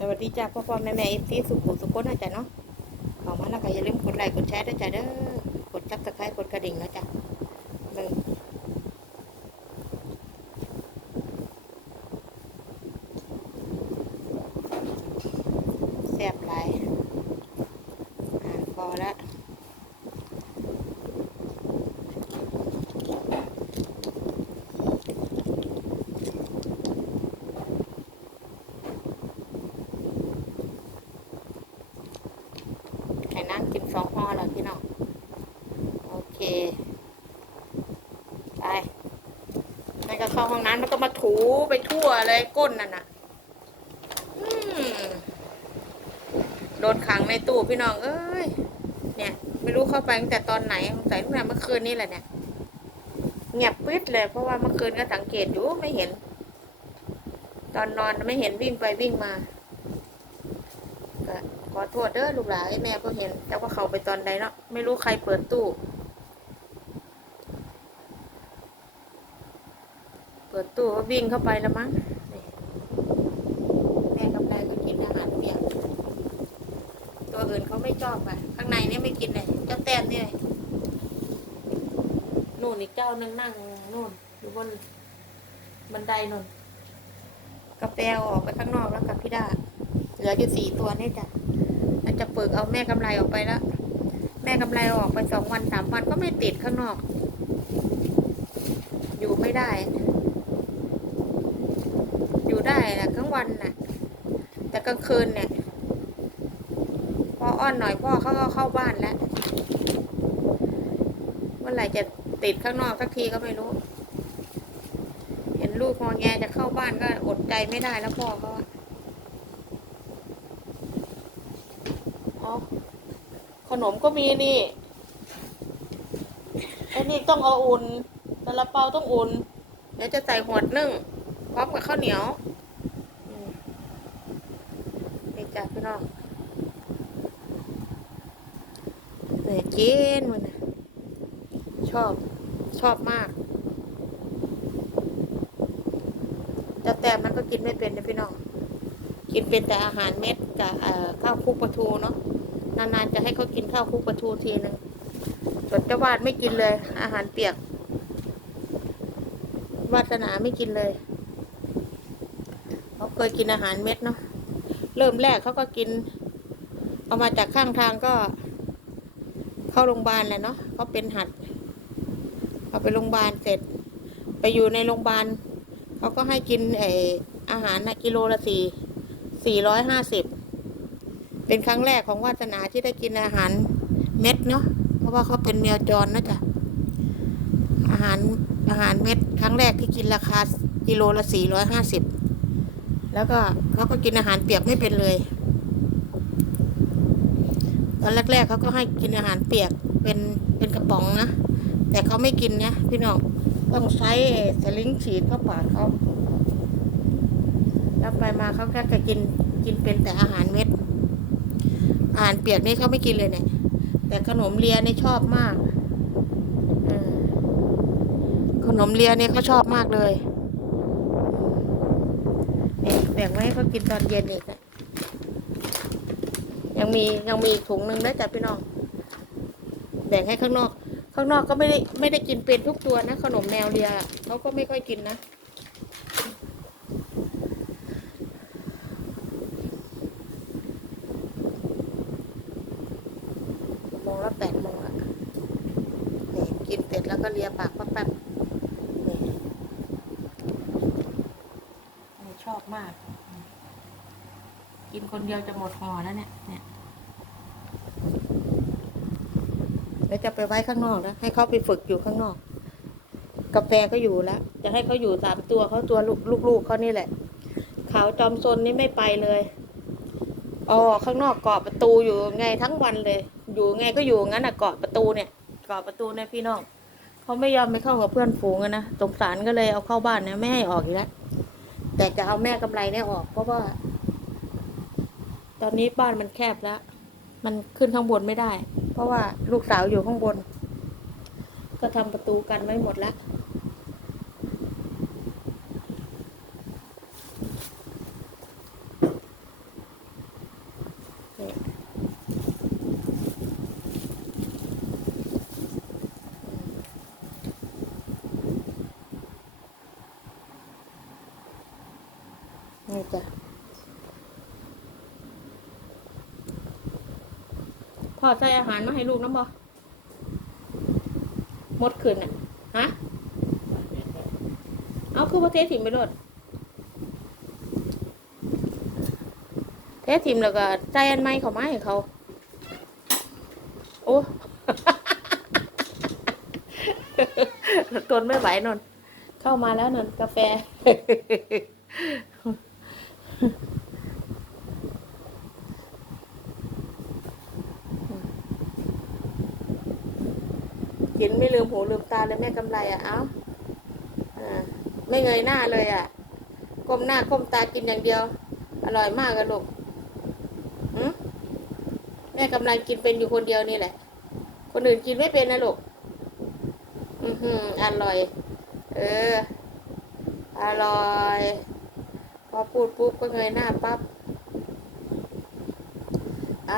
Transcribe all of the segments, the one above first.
สวัสดีจ้าพ่อพ่อแม่แม่เอฟซีสุขุสุขคนนะจ๊ะเนาะของมาแล้วก็อย่าลืมกดไลค์กดแชร์ด้วยจ้ะเด้อกดซับสไครต์กดกระดิ่งนะจ๊ะหนึ่งแซ่บหลายอ่าพอละ ไข่น้ำกินสองห่อแล้วพี่น้อง โอเค ไปแล้วก็เข้าห้องน้ำแล้วก็มาถูไปทั่วเลยก้นนั่นน่ะโดนขังในตู้พี่น้อง เอ้ย เนี่ย ไม่รู้เข้าไปตั้งแต่ตอนไหนสงสัยตั้งแต่เมื่อคืนนี่แหละเนี่ย เงียบปิดเลย เพราะว่าเมื่อคืนก็สังเกตอยู่ไม่เห็น ตอนนอนไม่เห็นวิ่งไปวิ่งมา อโทษเด้อลูกหลานไอ้แม่ก็เห็นแต่ว่าเข้าไปตอนใดเนาะไม่รู้ใครเปิดตู้ เปิดตู้ก็วิ่งเข้าไปแล้วมั้งแม่กำไรก็กินอาหารเปียกตัวอื่นเขาไม่ชอบอะข้างในนี่ไม่กินเลยเจ้าแต้มนี่เลยนู่นอีกเจ้านึงนั่งนู่นอยู่บนบันไดนู่นกาแฟออกไปข้างนอกแล้วกับพี่ดา ลืออยู่สี่ตัวนี่จ้ะแล้วจะเปิดเอาแม่กำไรออกไปแล้ว แม่กำไรออกไปสองวันสามวันก็ไม่ติดข้างนอก อยู่ไม่ได้ อยู่ได้แหละทั้งวันน่ะ แต่กลางคืนเนี่ยพออ้อนหน่อยพ่อเขาก็เข้าบ้านแล้วเมื่อไหร่จะติดข้างนอกสักทีก็ไม่รู้ เห็นลูกงอแงจะเข้าบ้านก็อดใจไม่ได้แล้วพ่อก็ อ๋อขนมก็มีนี่ไอ้นี่ต้องเอาอุ่นซาลาเปาต้องอุ่น เดี๋ยวจะใส่หวดนึ่งพร้อมกับข้าวเหนียวนี่จ้ะพี่น้องเนี่ยกินมันนะชอบชอบมากแต่แต่มันก็กินไม่เป็นนะพี่น้อง กินเป็นแต่อาหารเม็ดกับข้าวคลุกปลาทูเนาะ นานๆจะให้เขากินข้าวคุกปลาทูทีหนึ่งส่วนเจ้าวาดไม่กินเลย อาหารเปียก วาสนาไม่กินเลยเขาเคยกินอาหารเม็ดเนาะเริ่มแรกเขาก็กิน เอามาจากข้างทางก็ เข้าโรงพยาบาลแหละเนาะเขาเป็นหัดเอาไปโรงพยาบาลเสร็จ ไปอยู่ในโรงพยาบาลเขาก็ให้กินไออาหารนะกิโลละสี่สี่ร้อยห้าสิบ เป็นครั้งแรกของวาสนาที่ได้กินอาหารเม็ดเนาะเพราะว่าเขาเป็นแมวจรนะจ๊ะอาหารอาหารเม็ดครั้งแรกที่กินราคากิโลละสี่ร้อยห้าสิบแล้วก็เขาก็กินอาหารเปียกไม่เป็นเลย ตอนแรกๆเขาก็ให้กินอาหารเปียกเป็นเป็นกระป๋องนะแต่เขาไม่กินเนี่ยพี่น้องต้องใช้สลิงฉีดเข้าปากเขาแล้วไปมาเขาก็จะกินกินเป็นแต่อาหารเม็ด อาหารเปียกนี่เขาไม่กินเลยเนี่ย แต่ขนมเลียนี่ชอบมากขนมเลียนี่เขาชอบมากเลยเนี่ยแบ่งไว้ให้เขากินตอนเย็นอีกอะยังมียังมีถุงหนึ่งนะจ๊ะพี่น้อง แบ่งให้ข้างนอก ข้างนอกก็ไม่ได้ไม่ได้กินเป็นทุกตัวนะ ขนมแนวเลียเขาก็ไม่ค่อยกินนะ โมงละแปดโมงละนี่กินเสร็จ แล้วก็เลียปากแป๊บๆนี่นี่ชอบมาก กินคนเดียวจะหมดห่อแล้วเนี่ย เนี่ยแล้วจะไปไว้ข้างนอกนะ ให้เขาไปฝึกอยู่ข้างนอก กาแฟก็อยู่แล้ว จะให้เขาอยู่สามตัวเขาตัวลูกลูกๆเขานี่แหละ ขาวจอมซนนี่ไม่ไปเลยอ๋อข้างนอกเกาะประตูอยู่ไงทั้งวันเลย อยู่ไงก็อยู่งั้นอะเกาะประตูเนี่ยเกาะประตูเนี่ยพี่น้อง เขาไม่ยอมไปเข้ากับเพื่อนฝูงนะสงสารก็เลยเอาเข้าบ้านนะไม่ให้ออกอีกแล้วแต่จะเอาแม่กำไรเนี่ยออก เพราะว่า ตอนนี้บ้านมันแคบแล้ว มันขึ้นข้างบนไม่ได้ เพราะว่าลูกสาวอยู่ข้างบน ก็ทำประตูกันไว้หมดแล้ว นี่นี่ จ้ะพ่อใส่อาหารมาให้ลูกน้ำบ่หมดคืนน่ะ ฮะ เอาคือประเทศถิ่มไปโลดเทศถิ่มแล้วก็ใจอันไม่เขาไมาให้เขา โอ้ ทนไม่ไหวนน เข้ามาแล้วนนกาแฟ กินไม่ลืมหูลืมตาเลยแม่กำไรอะ เอ้าไม่เงยหน้าเลยอะ ก้มหน้าก้มตากินอย่างเดียว อร่อยมากอะลูกแม่กำลังกินเป็นอยู่คนเดียวนี่แหละ คนอื่นกินไม่เป็นนะลูก อือหืออร่อย เออ อร่อย อพูดปุ๊บก็เงยหน้าปั๊บอ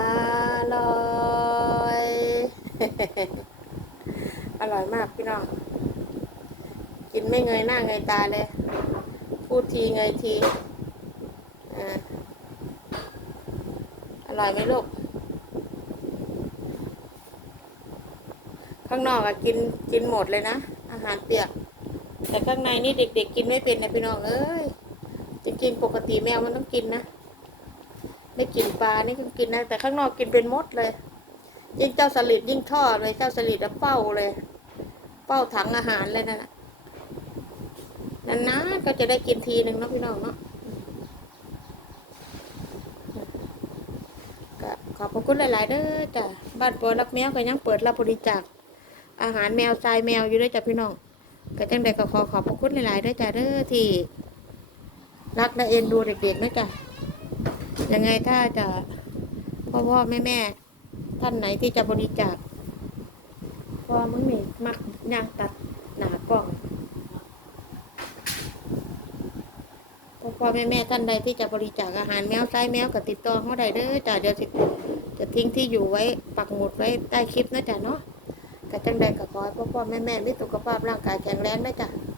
ร่อย อร่อยมากพี่น้อง กินไม่เงยหน้าเงยตาเลย พูดทีเงยทีออร่อยไหมลูก ข้างนอกอะกินกินหมดเลยนะ อาหารเปียก แต่ข้างในนี่เด็กๆกินไม่เป็นนะพี่น้องเอ้ย จริงๆ ปกติแมวมันต้องกินนะไม่กินปลานี่ก็กินนะแต่ข้างนอกกินเป็นมดเลย ยิ่งเจ้าสลิดยิ่งท่อเลยเจ้าสลิดอะเป้าเลย เป้าถังอาหารเลยนะน่นานๆก็จะได้กินทีหนึ่งเนาะพี่น้องเนาะก็ขอบคุณหลาย ๆ เด้อจ้ะบ้านปอรับแมวก็ยังเปิดรับบริจาคอาหารแมวทรายแมวอยู่ด้วยจ้ะพี่น้องก็จังใดก็ขอขอบพระคุณหลายๆเด้อจ้ะเด้อที่ รักและเอ็นดูเด็กๆนะจ้ะยังไงถ้าจะพ่อพ่อแม่แม่ท่านไหนที่จะบริจาคพ่อมึงนี่มักย่างตัดหนากล้องพ่อพ่อแม่แม่ท่านใดที่จะบริจาคอาหารแมวไส้แมวก็ติดต่อเขาได้เด้อจ้ะเดี๋ยวสิจะทิ้งที่อยู่ไว้ปักหมุดไว้ใต้คลิปนะจ้ะเนาะแต่จังใดก็ขอให้พ่อพ่อแม่แม่มีสุขภาพร่างกายแข็งแรงนะจ้ะขอบพระ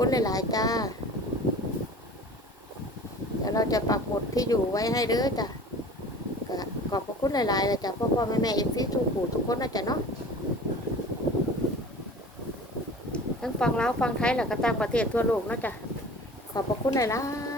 คุณหลายๆจ้าเดี๋ยวเราจะปักหมุดที่อยู่ไว้ให้เด้อจ้ะก็ขอบพระคุณหลายๆเลยจ้ะพ่อพ่อแม่แม่เอฟซีทุกผู้ทุกคนนะจ้ะเนาะทั้งฟังลาวฟังไทยและก็ต่างประเทศทั่วโลกนะจ๊ะขอบพระคุณหลายๆ